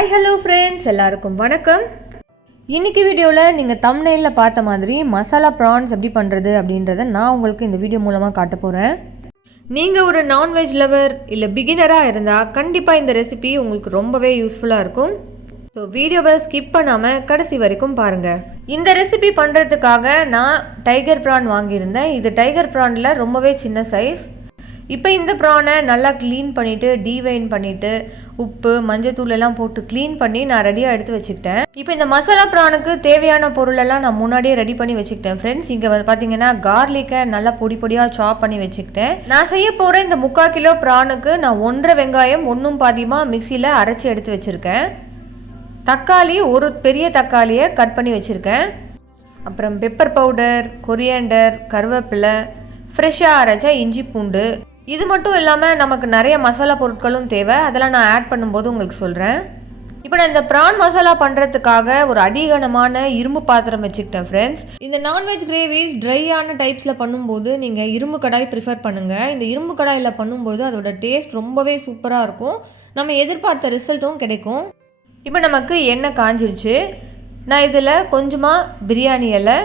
Hi hello friends, எல்லாருக்கும் வணக்கம். இன்றைக்கி வீடியோவில் நீங்கள் தம்ப்நெயிலில் பார்த்த மாதிரி மசாலா ப்ரான்ஸ் எப்படி பண்ணுறது அப்படின்றத நான் உங்களுக்கு இந்த வீடியோ மூலமாக காட்ட போகிறேன். நீங்கள் ஒரு நான்வெஜ் லவர் இல்லை பிகினராக இருந்தால் கண்டிப்பாக இந்த ரெசிபி உங்களுக்கு ரொம்பவே யூஸ்ஃபுல்லாக இருக்கும். ஸோ வீடியோவை ஸ்கிப் பண்ணாமல் கடைசி வரைக்கும் பாருங்கள். இந்த ரெசிபி பண்ணுறதுக்காக நான் டைகர் ப்ரான் வாங்கியிருந்தேன். இது டைகர் ப்ரானில் ரொம்பவே சின்ன சைஸ். இப்போ இந்த ப்ரானை நல்லா க்ளீன் பண்ணிவிட்டு டீவைன் பண்ணிவிட்டு உப்பு மஞ்சத்தூள் எல்லாம் போட்டு க்ளீன் பண்ணி நான் ரெடியாக எடுத்து வச்சுக்கிட்டேன். இப்போ இந்த மசாலா ப்ரானுக்கு தேவையான பொருளெல்லாம் நான் முன்னாடியே ரெடி பண்ணி வச்சுக்கிட்டேன் ஃப்ரெண்ட்ஸ். இங்கே பார்த்தீங்கன்னா கார்லிக்கை நல்லா பொடி பொடியாக சாப் பண்ணி வச்சுக்கிட்டேன். நான் செய்ய போகிற இந்த 3/4 கிலோ ப்ரானுக்கு நான் 1.5 வெங்காயம் 1 பாதியமாக மிக்சியில் அரைச்சி எடுத்து வச்சுருக்கேன். தக்காளி ஒரு பெரிய தக்காளியை கட் பண்ணி வச்சுருக்கேன். அப்புறம் பெப்பர் பவுடர், கொரியாண்டர், கருவேப்பிலை, ஃப்ரெஷ்ஷாக அரைச்ச இஞ்சி பூண்டு. இது மட்டும் இல்லாமல் நமக்கு நிறைய மசாலா பொருட்களும் தேவை. அதெல்லாம் நான் ஆட் பண்ணும்போது உங்களுக்கு சொல்கிறேன். இப்போ நான் இந்த ப்ரான் மசாலா பண்ணுறதுக்காக ஒரு அடிகனமான இரும்பு பாத்திரம் வச்சுக்கிட்டேன் ஃப்ரெண்ட்ஸ். இந்த நான்வெஜ் கிரேவிஸ் ட்ரையான டைப்ஸில் பண்ணும்போது நீங்கள் இரும்பு கடாய் ப்ரிஃபர் பண்ணுங்கள். இந்த இரும்பு கடாயில் பண்ணும்போது அதோட டேஸ்ட் ரொம்பவே சூப்பராக இருக்கும். நம்ம எதிர்பார்த்த ரிசல்ட்டும் கிடைக்கும். இப்போ நமக்கு எண்ணெய் காஞ்சிருச்சு. நான் இதில் கொஞ்சமாக பிரியாணி இலை,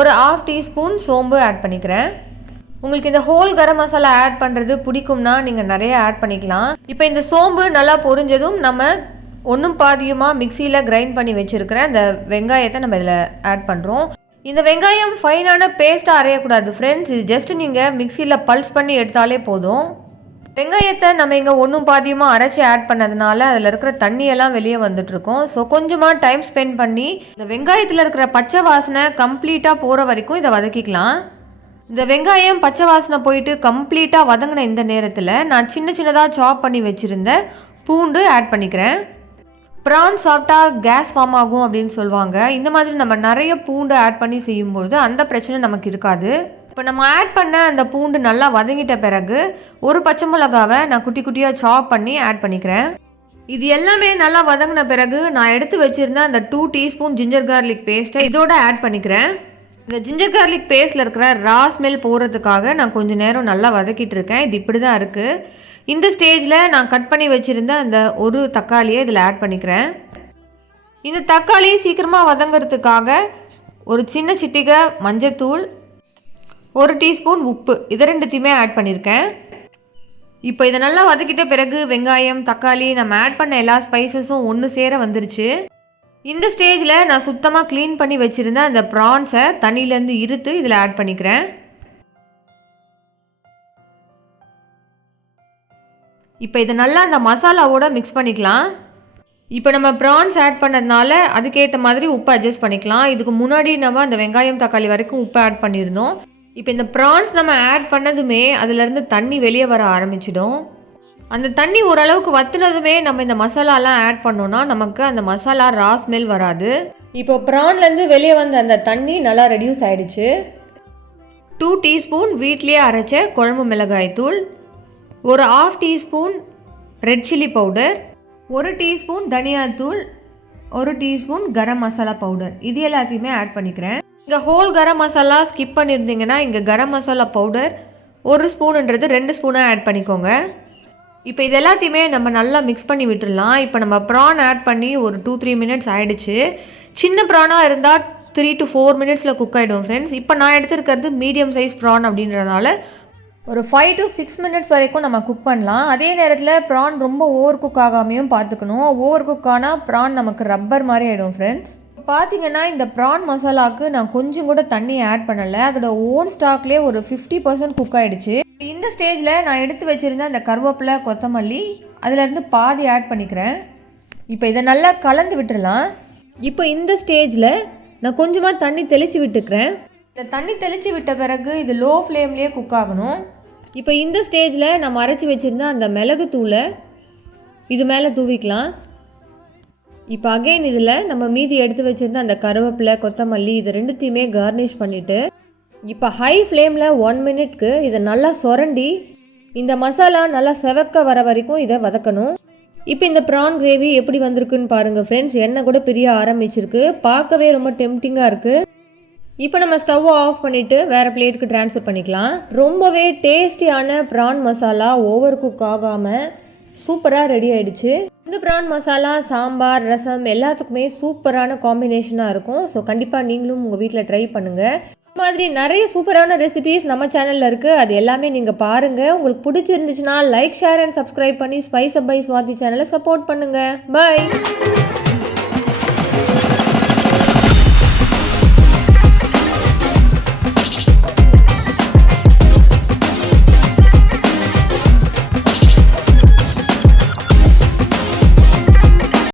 ஒரு 1/2 டீஸ்பூன் சோம்பு ஆட் பண்ணிக்கிறேன். உங்களுக்கு இந்த ஹோல் கரம் மசாலா ஆட் பண்ணுறது பிடிக்கும்னா நீங்கள் நிறைய ஆட் பண்ணிக்கலாம். இப்போ இந்த சோம்பு நல்லா பொரிஞ்சதும் நம்ம 1 பாதியமாக மிக்சியில் கிரைண்ட் பண்ணி வச்சுருக்கிற அந்த வெங்காயத்தை நம்ம இதில் ஆட் பண்ணுறோம். இந்த வெங்காயம் ஃபைனான பேஸ்ட்டாக அரையக்கூடாது ஃப்ரெண்ட்ஸ். இது ஜஸ்ட் நீங்கள் மிக்சியில் பல்ஸ் பண்ணி எடுத்தாலே போதும். வெங்காயத்தை நம்ம இங்கே 1 பாதியமாக அரைச்சி ஆட் பண்ணதுனால அதில் இருக்கிற தண்ணியெல்லாம் வெளியே வந்துட்டுருக்கோம். ஸோ கொஞ்சமாக டைம் ஸ்பெண்ட் பண்ணி இந்த வெங்காயத்தில் இருக்கிற பச்சை வாசனை கம்ப்ளீட்டாக போகிற வரைக்கும் இதை வதக்கிக்கலாம். இந்த வெங்காயம் பச்சை வாசனை போயிட்டு கம்ப்ளீட்டாக வதங்கின இந்த நேரத்தில் நான் சின்னதாக சாப் பண்ணி வச்சுருந்த பூண்டு ஆட் பண்ணிக்கிறேன். ப்ரான் சாப்பிட்டா கேஸ் ஃபார்ம் ஆகும் அப்படின்னு சொல்லுவாங்க. இந்த மாதிரி நம்ம நிறைய பூண்டு ஆட் பண்ணி செய்யும்போது அந்த பிரச்சனை நமக்கு இருக்காது. இப்போ நம்ம ஆட் பண்ண அந்த பூண்டு நல்லா வதங்கிட்ட பிறகு ஒரு பச்சை மிளகாவை நான் குட்டி குட்டியாக சாப் பண்ணி ஆட் பண்ணிக்கிறேன். இது எல்லாமே நல்லா வதங்கின பிறகு நான் எடுத்து வச்சுருந்த அந்த 2 டீஸ்பூன் ஜிஞ்சர் கார்லிக் பேஸ்ட்டை இதோட ஆட் பண்ணிக்கிறேன். இந்த ஜிஞ்சர் கார்லிக் பேஸ்ட்டில் இருக்கிற ரா ஸ்மெல் போகிறதுக்காக நான் கொஞ்சம் நேரம் நல்லா வதக்கிட்டு இருக்கேன். இது இப்படி தான் இருக்குது. இந்த ஸ்டேஜில் நான் கட் பண்ணி வச்சுருந்த அந்த ஒரு தக்காளியை இதில் ஆட் பண்ணிக்கிறேன். இந்த தக்காளி சீக்கிரமாக வதங்கிறதுக்காக ஒரு சின்ன சிட்டிகை மஞ்சத்தூள், 1 டீஸ்பூன் உப்பு, இது ரெண்டுத்தையுமே ஆட் பண்ணியிருக்கேன். இப்போ இதை நல்லா வதக்கிட்ட பிறகு வெங்காயம், தக்காளி, நம்ம ஆட் பண்ண எல்லா ஸ்பைசஸும் ஒன்று சேர வந்துருச்சு. இந்த ஸ்டேஜில் நான் சுத்தமாக க்ளீன் பண்ணி வச்சுருந்த அந்த ப்ரான்ஸை தண்ணியிலேருந்து இருத்து இதில் ஆட் பண்ணிக்கிறேன். இப்போ இதை நல்லா அந்த மசாலாவோட மிக்ஸ் பண்ணிக்கலாம். இப்போ நம்ம ப்ரான்ஸ் ஆட் பண்ணதுனால அதுக்கேற்ற மாதிரி உப்பு அட்ஜஸ்ட் பண்ணிக்கலாம். இதுக்கு முன்னாடி நம்ம அந்த வெங்காயம் தக்காளி வரைக்கும் உப்பு ஆட் பண்ணியிருந்தோம். இப்போ இந்த ப்ரான்ஸ் நம்ம ஆட் பண்ணதுமே அதுலேருந்து தண்ணி வெளியே வர ஆரம்பிச்சிடும். அந்த தண்ணி ஓரளவுக்கு வத்துனதுமே நம்ம இந்த மசாலாலாம் ஆட் பண்ணோன்னா நமக்கு அந்த மசாலா ரா ஸ்மெல் வராது. இப்போ ப்ரான்லேருந்து வெளியே வந்த அந்த தண்ணி நல்லா ரெடியூஸ் ஆகிடுச்சு. 2 டீஸ்பூன் வீட்லேயே அரைச்ச குழம்பு மிளகாய் தூள், ஒரு 1/2 teaspoon red chilli powder, 1 teaspoon தனியாத்தூள், 1 டீஸ்பூன் கரம் மசாலா பவுடர், இது எல்லாத்தையுமே ஆட் பண்ணிக்கிறேன். இங்கே ஹோல் கரம் மசாலா ஸ்கிப் பண்ணியிருந்தீங்கன்னா இங்கே கரம் மசாலா பவுடர் 1 ஸ்பூனுன்றது 2 ஸ்பூனாக ஆட் பண்ணிக்கோங்க. இப்போ இது எல்லாத்தையுமே நம்ம நல்லா மிக்ஸ் பண்ணி விட்டுடலாம். இப்போ நம்ம ப்ரான் ஆட் பண்ணி ஒரு 2-3 மினிட்ஸ் ஆகிடுச்சு. சின்ன ப்ரானாக இருந்தால் 3 to 4 மினிட்ஸில் குக் ஆகிடும் ஃப்ரெண்ட்ஸ். இப்போ நான் எடுத்துருக்கிறது மீடியம் சைஸ் ப்ரான் அப்படின்றதுனால ஒரு 5 to 6 மினிட்ஸ் வரைக்கும் நம்ம குக் பண்ணலாம். அதே நேரத்தில் ப்ரான் ரொம்ப ஓவர் குக் ஆகாமையும் பார்த்துக்கணும். ஓவர் குக் ஆனால் ப்ரான் நமக்கு ரப்பர் மாதிரி ஆகிடும் ஃப்ரெண்ட்ஸ். பார்த்தீங்கன்னா இந்த ப்ரான் மசாலாவுக்கு நான் கொஞ்சம் கூட தண்ணி ஆட் பண்ணலை. அதோட ஓன் ஸ்டாக்லேயே ஒரு 50% குக் ஆகிடுச்சு. இந்த ஸ்டேஜில் நான் எடுத்து வச்சுருந்த அந்த கருவேப்பிலை, கொத்தமல்லி அதிலேருந்து பாதி ஆட் பண்ணிக்கிறேன். இப்போ இதை நல்லா கலந்து விட்டுடலாம். இப்போ இந்த ஸ்டேஜில் நான் கொஞ்சமாக தண்ணி தெளித்து விட்டுக்கிறேன். இந்த தண்ணி தெளித்து விட்ட பிறகு இது லோ ஃப்ளேம்லேயே குக் ஆகணும். இப்போ இந்த ஸ்டேஜில் நம்ம அரைச்சி வச்சுருந்த அந்த மிளகு தூளை இது மேலே தூவிக்கலாம். இப்போ அகைன் இதில் நம்ம மீதி எடுத்து வச்சுருந்த அந்த கருவேப்பிலை, கொத்தமல்லி இது ரெண்டுத்தையுமே கார்னிஷ் பண்ணிவிட்டு இப்போ ஹை ஃப்ளேமில் 1 மினிட்க்கு இதை நல்லா சுரண்டி இந்த மசாலா நல்லா செவக்க வர வரைக்கும் இதை வதக்கணும். இப்போ இந்த ப்ரான் கிரேவி எப்படி வந்திருக்குன்னு பாருங்கள் ஃப்ரெண்ட்ஸ். எண்ணெய் கூட பிரிய ஆரம்பிச்சிருக்கு. பார்க்கவே ரொம்ப டெம்ப்டிங்காக இருக்குது. இப்போ நம்ம ஸ்டவ்வை ஆஃப் பண்ணிவிட்டு வேறு பிளேட்டுக்கு ட்ரான்ஸ்ஃபர் பண்ணிக்கலாம். ரொம்பவே டேஸ்டியான ப்ரான் மசாலா ஓவர் குக் ஆகாமல் சூப்பராக ரெடி ஆகிடுச்சு. இந்த ப்ரான் மசாலா சாம்பார் ரசம் எல்லாத்துக்குமே சூப்பரான காம்பினேஷனாக இருக்கும். ஸோ கண்டிப்பாக நீங்களும் உங்கள் வீட்டில் ட்ரை பண்ணுங்கள். இந்த மாதிரி நிறைய சூப்பரான ரெசிபீஸ் நம்ம சேனலில் இருக்குது. அது எல்லாமே நீங்கள் பாருங்கள். உங்களுக்கு பிடிச்சிருந்துச்சுன்னா லைக் ஷேர் அண்ட் சப்ஸ்கிரைப் பண்ணி ஸ்பைஸ் அப் பை ஸ்வாதி சேனலை சப்போர்ட் பண்ணுங்கள். பாய்.